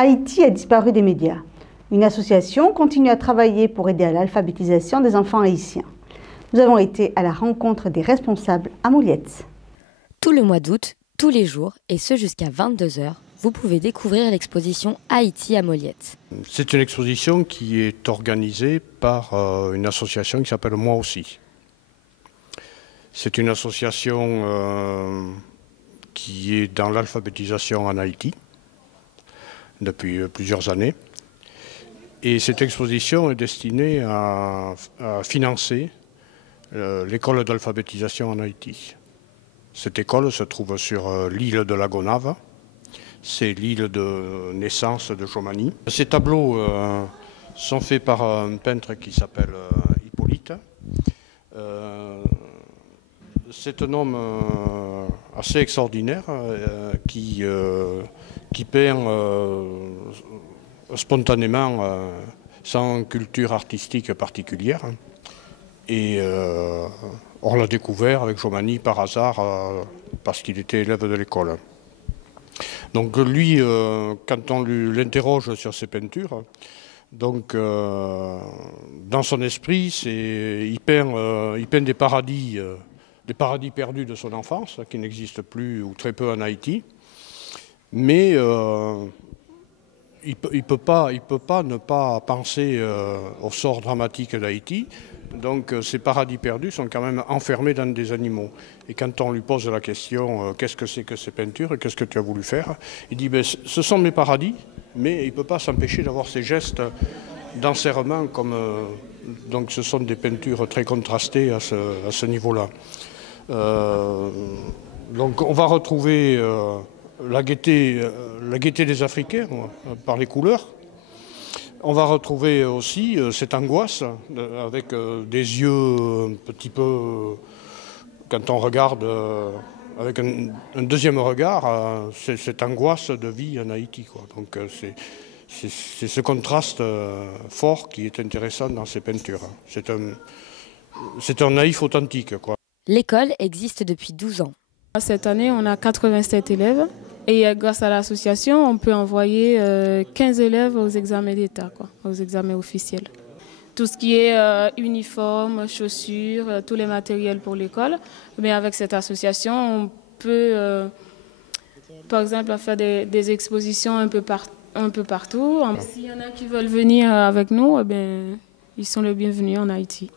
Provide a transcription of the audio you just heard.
Haïti a disparu des médias. Une association continue à travailler pour aider à l'alphabétisation des enfants haïtiens. Nous avons été à la rencontre des responsables à Moliette. Tout le mois d'août, tous les jours, et ce jusqu'à 22 h, vous pouvez découvrir l'exposition Haïti à Moliette. C'est une exposition qui est organisée par une association qui s'appelle Moi aussi. C'est une association qui est dans l'alphabétisation en Haïti depuis plusieurs années. Et cette exposition est destinée à financer l'école d'alphabétisation en Haïti. Cette école se trouve sur l'île de la Gonave. C'est l'île de naissance de Jomani. Ces tableaux sont faits par un peintre qui s'appelle Hippolyte. C'est un homme assez extraordinaire qui peint spontanément, sans culture artistique particulière. Et on l'a découvert avec Jomani par hasard parce qu'il était élève de l'école. Donc lui, quand on l'interroge sur ses peintures, donc dans son esprit, il peint des paradis perdus de son enfance, qui n'existent plus ou très peu en Haïti. Mais il peut pas ne pas penser au sort dramatique d'Haïti. Donc ces paradis perdus sont quand même enfermés dans des animaux. Et quand on lui pose la question qu'est-ce que c'est que ces peintures et qu'est-ce que tu as voulu faire, il dit ce sont mes paradis, mais il ne peut pas s'empêcher d'avoir ces gestes d'enserrement comme donc ce sont des peintures très contrastées à ce niveau-là. Donc on va retrouver la gaieté des Africains par les couleurs. On va retrouver aussi cette angoisse avec des yeux un petit peu, quand on regarde avec un deuxième regard, cette angoisse de vie en Haïti, quoi. Donc c'est ce contraste fort qui est intéressant dans ces peintures. C'est un naïf authentique, quoi. L'école existe depuis 12 ans. Cette année, on a 87 élèves. Et grâce à l'association, on peut envoyer 15 élèves aux examens d'État, aux examens officiels. Tout ce qui est uniforme, chaussures, tous les matériels pour l'école. Mais avec cette association, on peut, par exemple, faire des expositions un peu partout. S'il y en a qui veulent venir avec nous, ils sont les bienvenus en Haïti.